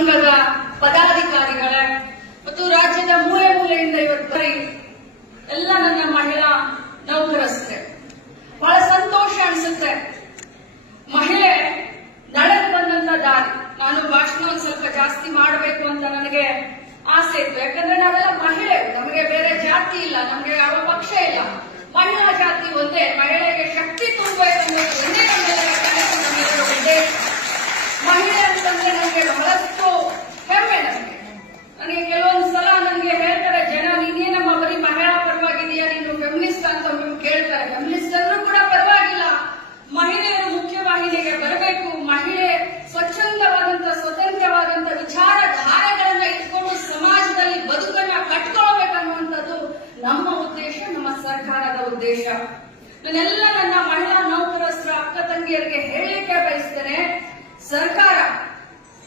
ಸಂಘದ ಪದಾಧಿಕಾರಿಗಳೇ ಮತ್ತು ರಾಜ್ಯದ ಮೂಲೆ ಮೂಲೆಯಿಂದ ಇವತ್ತು ಎಲ್ಲ ನನ್ನ ಮಹಿಳಾ ನೌಕರಸ್ಥೆ ಬಹಳ ಸಂತೋಷ ಅನಿಸುತ್ತೆ. ಮಹಿಳೆ ನಡೆದು ಬಂದಂತ ದಾರಿ. ನಾನು ಭಾಷಣ ಒಂದ್ ಸ್ವಲ್ಪ ಜಾಸ್ತಿ ಮಾಡಬೇಕು ಅಂತ ನನಗೆ ಆಸೆ ಇತ್ತು. ಯಾಕಂದ್ರೆ ನಾವೆಲ್ಲ ಮಹಿಳೆ ನಮಗೆ ಬೇರೆ ಜಾತಿ ಇಲ್ಲ. ನಮಗೆ ಯಾವ ಪಕ್ಷ ಇಲ್ಲ. ಮಹಿಳಾ ಜಾತಿ ಒಂದೇ. ಮಹಿಳೆಗೆ ಶಕ್ತಿ ತುಂಬಬೇಕು ಅನ್ನೋದು ಒಂದೇ ನಮ್ಮೆಲ್ಲರ ಕನಸು ನಮ್ಮೆಲ್ಲರ ಉದ್ದೇಶ ಮಹಿಳೆ ಅಂತಂದ್ರೆ ನನಗೆ ಬಹಳಷ್ಟು ಹೆಮ್ಮೆ ನನಗೆ ನನಗೆ ಕೆಲವೊಂದು ಸಲ ನನಗೆ ಹೇಳ್ತಾರೆ ಜನ ನೀನೇನಮ್ಮ ಬರೀ ಮಹಿಳಾ ಪರವಾಗಿದೆಯಾ ನೀನು ಫೆಮಿನಿಸ್ಟ್ ಅಂತ ಒಮ್ಮೊಮ್ಮೆ ಕೇಳ್ತಾರೆ ಫೆಮಿನಿಸ್ಟ್ ಅಂದ್ರೂ ಕೂಡ ಪರವಾಗಿಲ್ಲ ಮಹಿಳೆಯರು ಮುಖ್ಯವಾಹಿನಿಗೆ ಬರಬೇಕು ಮಹಿಳೆ ಸ್ವಚ್ಛಂದವಾದಂತ ಸ್ವತಂತ್ರವಾದಂತ ವಿಚಾರಧಾರೆಗಳನ್ನ ಇಟ್ಕೊಂಡು ಸಮಾಜದಲ್ಲಿ ಬದುಕನ್ನ ಕಟ್ಕೊಳ್ಬೇಕನ್ನುವಂಥದ್ದು ನಮ್ಮ ಉದ್ದೇಶ ನಮ್ಮ ಸರ್ಕಾರದ ಉದ್ದೇಶ. ನಾನೆಲ್ಲ ನನ್ನ ಮಹಿಳಾ ನೌಕರಸ್ಥರ ಅಕ್ಕ ತಂಗಿಯರಿಗೆ ಹೇಳಲಿಕ್ಕೆ ಬಯಸ್ತೇನೆ. ಸರ್ಕಾರ,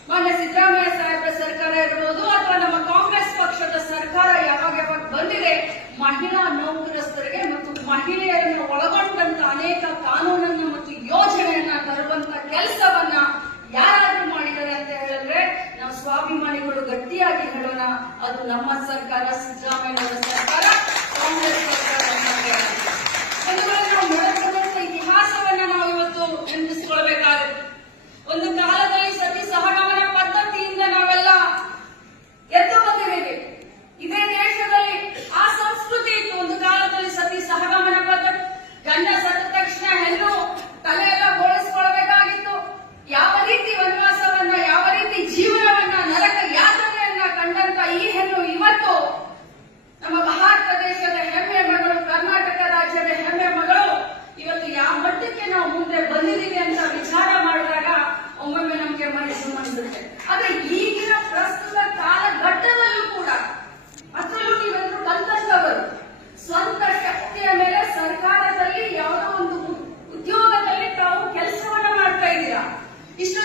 ಮಾನ್ಯ ಸಿದ್ದರಾಮಯ್ಯ ಸಾಹೇಬ್ರ ಸರ್ಕಾರ ಇರಬಹುದು ಅಥವಾ ನಮ್ಮ ಕಾಂಗ್ರೆಸ್ ಪಕ್ಷದ ಸರ್ಕಾರ ಯಾವಾಗ ಯಾವಾಗ ಬಂದಿದೆ, ಮಹಿಳಾ ನೌಕರಸ್ಥರಿಗೆ ಮತ್ತು ಮಹಿಳೆಯರನ್ನು ಒಳಗೊಂಡಂತ ಅನೇಕ ಕಾನೂನನ್ನ ಮತ್ತು ಯೋಜನೆಯನ್ನ ತರುವಂತ ಕೆಲಸವನ್ನ ಯಾರಾದ್ರೂ ಮಾಡಿದ್ದಾರೆ ಅಂತ ಹೇಳಿದ್ರೆ, ನಾವು ಸ್ವಾಭಿಮಾನಿಗಳು ಗಟ್ಟಿಯಾಗಿ ಹೇಳೋಣ, ಅದು ನಮ್ಮ ಸರ್ಕಾರ. It's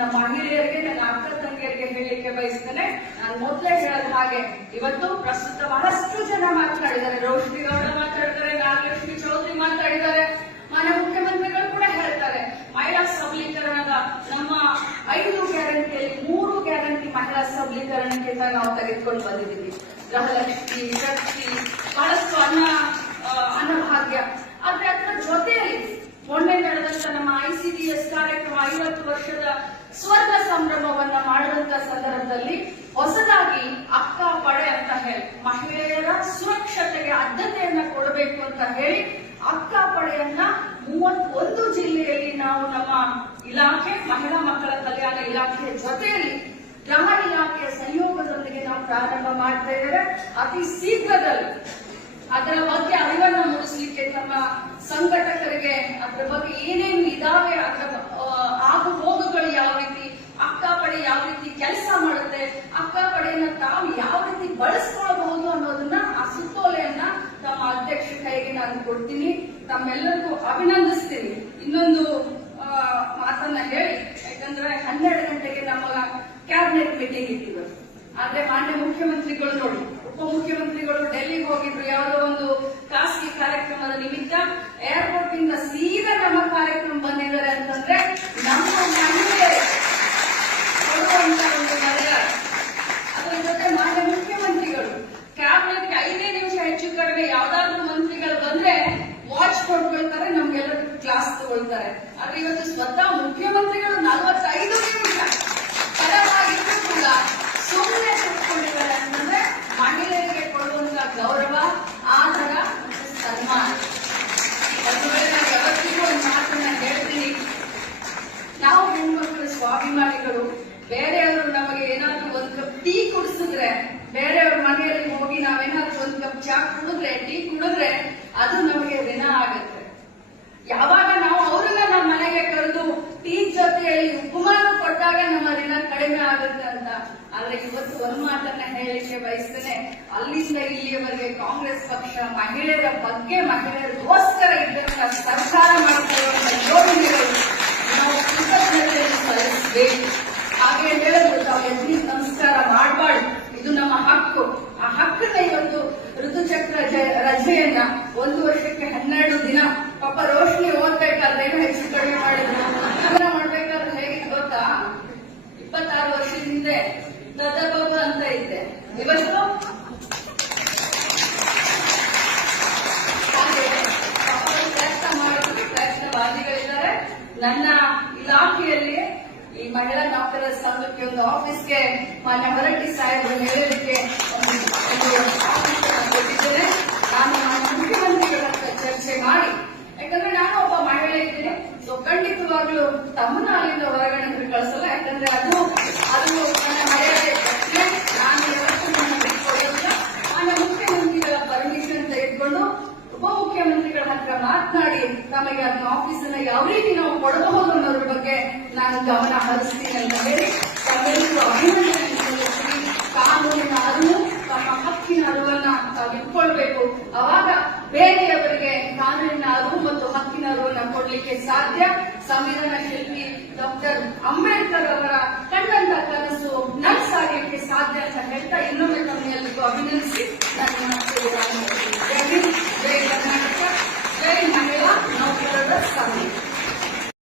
ನನ್ನ ಮಹಿಳೆಯರಿಗೆ, ನನ್ನ ಅಕ್ಕ ತಂಗಿಯರಿಗೆ ಹೇಳಲಿಕ್ಕೆ ಬಯಸ್ತೇನೆ. ನಾನು ಮೊದಲೇ ಹೇಳಿದ ಹಾಗೆ, ಇವತ್ತು ಪ್ರಸ್ತುತ ಬಹಳಷ್ಟು ಜನ ಮಾತನಾಡಿದ್ದಾರೆ ರೋಶ್ನಿ ಗೌಡ ಮಾತಾಡಿದ್ದಾರೆ, ನಾಗಲಕ್ಷ್ಮಿ ಚೌಧರಿ ಮಾತಾಡಿದ್ದಾರೆ. ಮಾನ್ಯ ಮುಖ್ಯಮಂತ್ರಿಗಳು ಕೂಡ ಹೇಳ್ತಾರೆ, ಮಹಿಳಾ ಸಬಲೀಕರಣದ ನಮ್ಮ ಐದು ಗ್ಯಾರಂಟಿಯಲ್ಲಿ ಮೂರು ಗ್ಯಾರಂಟಿ ಮಹಿಳಾ ಸಬಲೀಕರಣಕ್ಕೆ ನಾವು ತೆಗೆದುಕೊಂಡು ಬಂದಿದ್ದೀವಿ. ಗೃಹಲಕ್ಷ್ಮಿ ಶಕ್ತಿ ಬಹಳಷ್ಟು ಅನ್ನ ಅನ್ನಭಾಗ್ಯ. ಆದ್ರೆ ಅದರ ಜೊತೆಯಲ್ಲಿ ಮೊನ್ನೆ ನಡೆದಂತ ನಮ್ಮ ಐಸಿಡಿಎಸ್ ಕಾರ್ಯಕ್ರಮ ಐವತ್ತು ವರ್ಷದ ಸ್ವರ್ಗ ಸಂಭ್ರಮವನ್ನ ಮಾಡುವಂತ ಸಂದರ್ಭದಲ್ಲಿ ಹೊಸದಾಗಿ ಅಕ್ಕ ಪಡೆ ಅಂತ ಹೇಳಿ ಮಹಿಳೆಯರ ಸುರಕ್ಷತೆಗೆ ಆದ್ಯತೆಯನ್ನ ಕೊಡಬೇಕು ಅಂತ ಹೇಳಿ ಅಕ್ಕ ಪಡೆಯನ್ನ ಮೂವತ್ತೊಂದು ಜಿಲ್ಲೆಯಲ್ಲಿ ನಾವು ನಮ್ಮ ಇಲಾಖೆ, ಮಹಿಳಾ ಮಕ್ಕಳ ಕಲ್ಯಾಣ ಇಲಾಖೆಯ ಜೊತೆಯಲ್ಲಿ ಗೃಹ ಇಲಾಖೆಯ ಸಂಯೋಗದೊಂದಿಗೆ ನಾವು ಪ್ರಾರಂಭ ಮಾಡ್ತಾ ಇದ್ದೇವೆ. ಅತಿ ಶೀಘ್ರದಲ್ಲಿ ಅದರ ಬಗ್ಗೆ ಅರಿವನ್ನ ಮೂಡಿಸಲಿಕ್ಕೆ ನಮ್ಮ ಸಂಘಟಕರಿಗೆ ಅದರ ಬಗ್ಗೆ ಏನೇನು ಇದಾವೆ ಅದರ ಆಗು ಹೋಗುಗಳು ಯಾವ ರೀತಿ ಅಕ್ಕಾಪಡೆ ಯಾವ ರೀತಿ ಕೆಲಸ ಮಾಡುತ್ತೆ ಅಕ್ಕಾಪಡೆಯನ್ನ ತಾವು ಯಾವ ರೀತಿ ಬಳಸ್ಕೊಳ್ಬಹುದು ಅನ್ನೋದನ್ನ ಆ ಸುತ್ತೋಲೆಯನ್ನ ತಮ್ಮ ಅಧ್ಯಕ್ಷ ಕೈಗೆ ನಾನು ಕೊಡ್ತೀನಿ. ತಮ್ಮೆಲ್ಲರಿಗೂ ಅಭಿನಂದಿಸ್ತೀನಿ. ಇನ್ನೊಂದು ಮಾತನ್ನ ಹೇಳಿ, ಯಾಕಂದ್ರೆ ಹನ್ನೆರಡು ಗಂಟೆಗೆ ನಮ್ಮ ಕ್ಯಾಬಿನೆಟ್ ಮೀಟಿಂಗ್ ಇಟ್ಟಿದ್ರು ಆದ್ರೆ ಮಾನ್ಯ ಮುಖ್ಯಮಂತ್ರಿಗಳು ನೋಡಿ, ಉಪಮುಖ್ಯಮಂತ್ರಿಗಳು ಡೆಲ್ಲಿಗೆ ಹೋಗಿದ್ರು ಯಾವುದೋ ಇವತ್ತು ಸ್ವತಃ ಮುಖ್ಯಮಂತ್ರಿಗಳು ನಲವತ್ತೈದು ಕೂಡ ಪರವಾಗಿದ್ರು ಕೂಡ ಸುಮ್ಮನೆ ಕುತ್ಕೊಂಡಿದ್ದಾರೆ ಅಂತಂದ್ರೆ ಮಹಿಳೆಯರಿಗೆ ಕೊಡುವಂತ ಗೌರವ, ಆದರ ಸನ್ಮಾನ. ಒಂದು ವೇಳೆ ನಾನು ಯಾವತ್ತಿಗೂ ಮಾತನ್ನ ಹೇಳ್ತೀನಿ. ನಾವು ಹೆಣ್ಮಕ್ಳು, ಸ್ವಾಭಿಮಾನಿಗಳು, ಬೇರೆಯವರು ನಮಗೆ ಏನಾದ್ರೂ ಒಂದ್ ಕಪ್ ಟೀ ಕುಡಿಸಿದ್ರೆ, ಬೇರೆಯವ್ರ ಮನೆಯಲ್ಲಿ ಹೋಗಿ ನಾವೇನಾದ್ರೂ ಒಂದು ಕಪ್ ಚಾ ಕುಡಿದ್ರೆ, ಟೀ ಕುಡಿದ್ರೆ ಅದು ನಮಗೆ ದಿನ ಆಗುತ್ತೆ. ಯಾವಾಗ ನಮ್ಮ ದಿನ ಕಡಿಮೆ ಆಗುತ್ತೆ ಅಂತ. ಆದ್ರೆ ಇವತ್ತು ಒಂದ್ ಮಾತನ್ನ ಹೇಳಲಿಕ್ಕೆ ಬಯಸ್ತೇನೆ. ಅಲ್ಲಿಂದ ಇಲ್ಲಿಯವರೆಗೆ ಕಾಂಗ್ರೆಸ್ ಪಕ್ಷ ಮಹಿಳೆಯರ ಬಗ್ಗೆ ಮಹಿಳೆಯರಿಗೋಸ್ಕರ ಇದ್ದಂತ ಸರ್ಕಾರ ಮಾಡ್ತಾ ಯೋಜನೆಗಳು ನಾವು ಕೃತಜ್ಞತೆಯನ್ನು ಸಲ್ಲಿಸಬೇಕು. ಹಾಗೆ ಹೇಳಿದ್ರು ತಾವು ಎದ್ರಿ ಸಂಸ್ಕಾರ ಮಾಡಬಾರ್ದು. ಇದು ನಮ್ಮ ಹಕ್ಕು. ಆ ಹಕ್ಕನ್ನ ಇವತ್ತು ಋತುಚಕ್ರ ರಜೆಯನ್ನ ಒಂದು ವರ್ಷಕ್ಕೆ ಹನ್ನೆರಡು ದಿನ, ಪಾಪ ರೋಶ್ನಿ ಓದ್ಬೇಕಾದ್ರೆ ಹೆಚ್ಚು ಕಡಿಮೆ ಮಾಡಿದ್ರು. ಹಿಂದೆ ದತ್ತಪ್ಪ ಅಂತ ಇದ್ದೆ ಇವತ್ತು ಪ್ರಯತ್ನ ಮಾಡೋದಕ್ಕೆ ಪ್ರಯತ್ನವಾದಿಗಳಿದ್ದಾರೆ ನನ್ನ ಇಲಾಖೆಯಲ್ಲಿ ಈ ಮಹಿಳಾ ಡಾಕ್ಟರ್ ಸಂಘಕ್ಕೆ ಒಂದು ಆಫೀಸ್ಗೆ ಮಾನ್ಯ ಹೊರಟ್ಟಿ ಸಾಹೇಬರು ಹೇಳಲಿಕ್ಕೆ ಕೊಟ್ಟಿದ್ದೇನೆ. ನಾನು ಮುಖ್ಯಮಂತ್ರಿಗಳ ಚರ್ಚೆ ಮಾಡಿ, ಯಾಕಂದ್ರೆ ನಾನು ಒಬ್ಬ ಮಹಿಳೆ ಇದ್ದೇನೆ. ಸೊ ಖಂಡಿತವಾಗ್ಲೂ ತಮ್ಮನ್ನ ಅಲ್ಲಿಂದ ಹೊರಗಡೆ ಕಳಿಸಲ್ಲ, ಯಾಕಂದ್ರೆ ಅದು ನನ್ನ ಮರ್ಯಾದೆ ಪ್ರಶ್ನೆ ನಾನು ಯಾವತ್ತೂ ನನ್ನ ಬಿಟ್ಕೊಡೋದಿಲ್ಲ ಮಾನ್ಯ ಮುಖ್ಯಮಂತ್ರಿಗಳ ಪರ್ಮಿಷನ್ ತೆಗೆದುಕೊಂಡು ಉಪಮುಖ್ಯಮಂತ್ರಿಗಳ ಹತ್ರ ನಮಗೆ ಅದನ್ನ ಆಫೀಸ್ ಅನ್ನ ಯಾವ ರೀತಿ ನಾವು ಕೊಡಬಹುದು ಅನ್ನೋದ್ರ ಬಗ್ಗೆ ನಾನು ಗಮನ ಹರಿಸ್ತೀನಿ ಅಂತ ಹೇಳಿ ತಮ್ಮೆಲ್ಲರಿಗೂ ಅಭಿನಂದನೆ ಕಾನೂನಿನ ಅರಿವು, ತಮ್ಮ ಹಕ್ಕಿನ ಅರಿವನ್ನ ತಾವು ಇಟ್ಕೊಳ್ಬೇಕು. ಅವಾಗ ಬೇರೆಯವರಿಗೆ ಕಾನೂನಿನ ಅರಿವು ಮತ್ತು ಹಕ್ಕಿನ ಅರಿವನ್ನ ಕೊಡ್ಲಿಕ್ಕೆ ಸಾಧ್ಯ. ಸಂವಿಧಾನ ಶಿಲ್ಪಿ ಡಾಕ್ಟರ್ ಅಂಬೇಡ್ಕರ್ ಅವರ ಕಂಡಂತ ಕನಸು ನನಸಾಗಲಿಕ್ಕೆ ಸಾಧ್ಯ ಅಂತ ಹೇಳ್ತಾ ಇನ್ನೊಮ್ಮೆ ತಮ್ಮೆಲ್ಲರಿಗೂ ಅಭಿನಂದಿಸಿ. ನಾನು ಜೈ ಕರ್ನಾಟಕ, ಜೈ ಮಹಿಳಾ. Thank you.